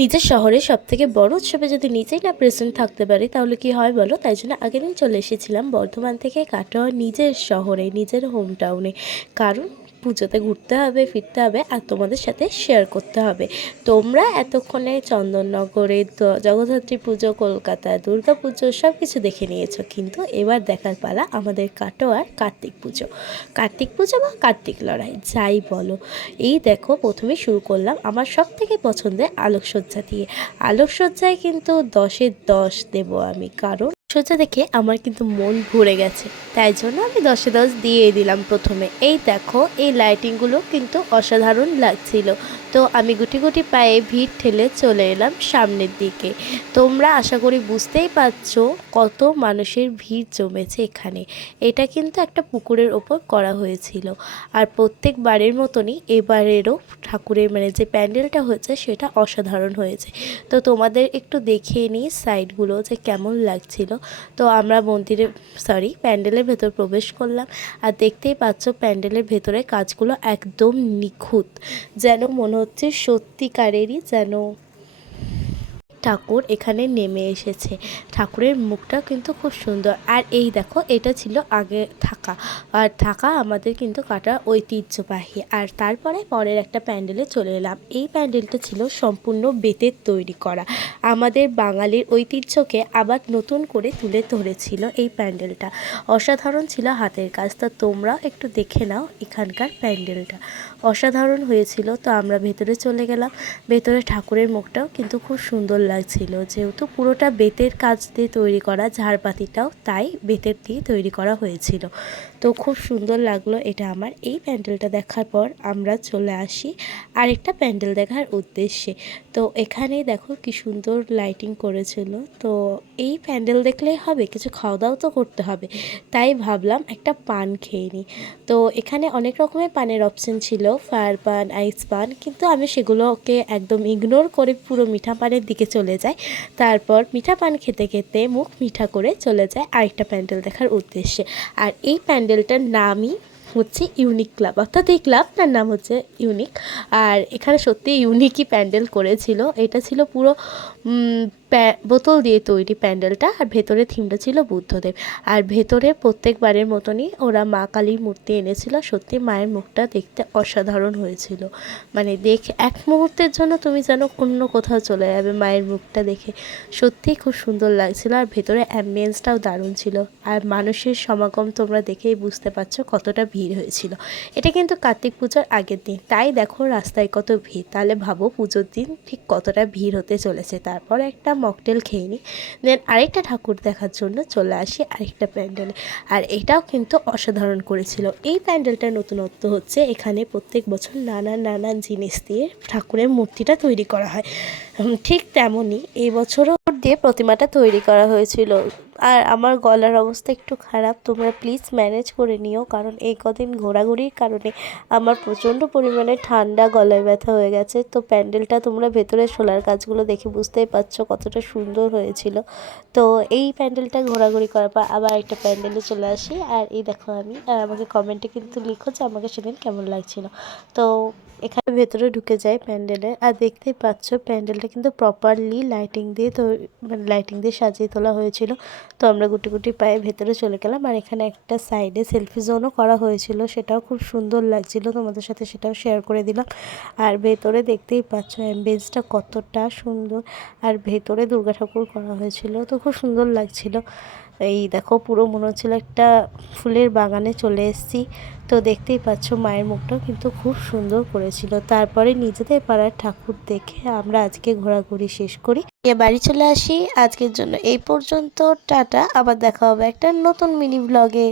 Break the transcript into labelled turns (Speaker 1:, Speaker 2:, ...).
Speaker 1: নিজের শহরে সব থেকে বড় উৎসবে যদি নিজেই না প্রেজেন্ট থাকতে পারি, তাহলে কি হয় বলো? তাই জন্য আগের দিন চলে এসেছিলাম বর্ধমান থেকে কাটোয়া নিজের শহরে, নিজের হোম টাউনে কারণ পুজোতে ঘুরতে হবে, ফিরতে হবে আর তোমাদের সাথে শেয়ার করতে হবে। তোমরা এতক্ষণে চন্দননগরে জগদ্ধাত্রী পুজো, কলকাতা, দুর্গা পুজো সব কিছু দেখে নিয়েছো। কিন্তু এবার দেখার পালা আমাদের কাটোয়ার কার্তিক পুজো। কার্তিক পুজো বা কার্তিক লড়াই, যাই বলো। এই দেখো, প্রথমে শুরু করলাম আমার সব থেকে পছন্দের আলোকসজ্জা দিয়ে। আলোকসজ্জায় কিন্তু দশের দশ দেবো আমি, কারণ সজ্জা দেখে আমার কিন্তু মন ভরে গেছে। তাই জন্য আমি দশে দশ দিয়ে দিলাম প্রথমে। এই দেখো, এই লাইটিংগুলো কিন্তু অসাধারণ লাগছিল। তো আমি গুটি গুটি পায়ে ভিড় ঠেলে চলে এলাম সামনের দিকে। তোমরা আশা করি বুঝতেই পারছ কত মানুষের ভিড় জমেছে এখানে। এটা কিন্তু একটা পুকুরের ওপর করা হয়েছিল। আর প্রত্যেকবারের মতনই এবারেরও ঠাকুরের মানে যে প্যান্ডেলটা হয়েছে সেটা অসাধারণ হয়েছে। তো তোমাদের একটু দেখিয়ে নিই সাইডগুলো যে কেমন লাগছিল। তো আমরা মন্দিরে সরি প্যান্ডেলের ভেতর প্রবেশ করলাম আর দেখতেই পাচ্ছ প্যান্ডেলের ভেতরে কাজগুলো একদম নিখুঁত। যেন মনে হচ্ছে সত্যিকারেরই যেন ঠাকুর এখানে নেমে এসেছে। ঠাকুরের মুখটা কিন্তু খুব সুন্দর। আর এই দেখো, এটা ছিল আগে থাকা। আর থাকা আমাদের কিন্তু কাটা ঐতিহ্যবাহী। আর তারপরে পরের একটা প্যান্ডেলে চলে এলাম। এই প্যান্ডেলটা ছিল সম্পূর্ণ বেতের তৈরি করা। আমাদের বাঙালির ঐতিহ্যকে আবার নতুন করে তুলে ধরেছিল এই প্যান্ডেলটা। অসাধারণ ছিল হাতের কাজ। তা তোমরা একটু দেখে নাও এখানকার প্যান্ডেলটা। অসাধারণ হয়েছিল। তো আমরা ভেতরে চলে গেলাম। ভেতরে ঠাকুরের মুখটাও কিন্তু খুব সুন্দর লাগছিল যেহেতু পুরোটা বেতের কাজ দিয়ে তৈরি করা, ঝাড়বাতিটাও তাই বেতের দিয়ে তৈরি করা হয়েছিল। তো খুব সুন্দর লাগল এটা আমার। এই প্যান্ডেলটা দেখার পর আমরা চলে আসি আরেকটা প্যান্ডেল দেখার উদ্দেশ্যে। তো এখানে দেখো কি সুন্দর লাইটিং করেছিল। তো এই প্যান্ডেল দেখলেই হবে, কিছু খাওয়া দাওয়া তো করতে হবে। তাই ভাবলাম একটা পান খেয়ে নিই। তো এখানে অনেক রকমের পানের অপশন ছিল ফায়ার পান আইস পান কিন্তু আমি সেগুলোকে একদম ইগনোর করে পুরো মিঠা পানের দিকে চলে যায়। তারপর মিঠা পান খেতে খেতে মুখ মিঠা করে চলে যায় আরেকটা প্যান্ডেল দেখার উদ্দেশ্যে। আর এই প্যান্ডেলটার নামই হচ্ছে ইউনিক ক্লাব অর্থাৎ এই ক্লাবটার নাম হচ্ছে ইউনিক আর এখানে সত্যি ইউনিকই প্যান্ডেল করেছিল। এটা ছিল পুরো বোতল দিয়ে তৈরি প্যান্ডেলটা। আর ভেতরে থিমটা ছিল বুদ্ধদেব। আর ভেতরে প্রত্যেকবারের মতনই ওরা মা কালীর মূর্তি এনেছিল। সত্যি মায়ের মুখটা দেখতে অসাধারণ হয়েছিল। মানে দেখ, এক মুহূর্তের জন্য তুমি যেন অন্য কোথাও চলে যাবে মায়ের মুখটা দেখে। সত্যিই খুব সুন্দর লাগছিল। আর ভেতরে অ্যাম্বিয়েন্সটাও দারুণ ছিল। আর মানুষের সমাগম তোমরা দেখেই বুঝতে পারছ কতটা ভিড় হয়েছিল। এটা কিন্তু কার্তিক পুজোর আগের দিন। তাই দেখো রাস্তায় কত ভিড়। তাহলে ভাবো পুজোর দিন ঠিক কতটা ভিড় হতে চলেছে। তারপর একটা মকটেল খেয়ে নিই দেন আরেকটা ঠাকুর দেখার জন্য চলে আসি আরেকটা প্যান্ডেলে। আর এটাও কিন্তু অসাধারণ করেছিল। এই প্যান্ডেলটা নতুনত্ব হচ্ছে এখানে প্রত্যেক বছর নানান নানান জিনিস দিয়ে ঠাকুরের মূর্তিটা তৈরি করা হয়। ঠিক তেমনই এই বছরও দিয়ে প্রতিমাটা তৈরি করা হয়েছিল। আর আমার গলার অবস্থা একটু খারাপ, তোমরা প্লিজ ম্যানেজ করে নিও। কারণ এই কদিন ঘোরাঘুরির কারণে আমার প্রচণ্ড পরিমাণে ঠান্ডা, গলায় ব্যথা হয়ে গেছে। তো প্যান্ডেলটা তোমরা ভেতরে শোলার কাজগুলো দেখে বুঝতেই পারছ কতটা সুন্দর হয়েছিল। তো এই প্যান্ডেলটা ঘোরাঘুরি করার পর আবার একটা প্যান্ডেলে চলে আসি। আর এই দেখো আমি, আর আমাকে কমেন্টে কিন্তু লিখো যে আমাকে সেদিন কেমন লাগছিল। তো এখানে ভেতরে ঢুকে যায় প্যান্ডেলে, আর দেখতেই পাচ্ছ প্যান্ডেলটা কিন্তু প্রপারলি লাইটিং দিয়ে তো মানে লাইটিং দিয়ে সাজিয়ে তোলা হয়েছিল। তো আমরা গুটি গুটি পায়ে ভেতরে চলে গেলাম। আর এখানে একটা সাইডে সেলফি জোনও করা হয়েছিল। সেটাও খুব সুন্দর লাগছিল। তোমাদের সাথে সেটাও শেয়ার করে দিলাম। আর ভেতরে দেখতেই পাচ্ছ অ্যাম্বিয়েন্সটা কতটা সুন্দর। আর ভেতরে দুর্গা ঠাকুর করা হয়েছিল। তো খুব সুন্দর লাগছিল। এই দেখো, পুরো মনে হচ্ছিল একটা ফুলের বাগানে চলে এসেছি। তো দেখতেই পাচ্ছ, মায়ের মুখটাও কিন্তু খুব সুন্দর করেছিল। তারপরে নিজেদের পাড়ার ঠাকুর দেখে আমরা আজকে ঘোরাঘুরি শেষ করি। এ বাড়ি চলে আসি। আজকের জন্য এই পর্যন্ত। টাটা, আবার দেখা হবে একটা নতুন মিনি ব্লগে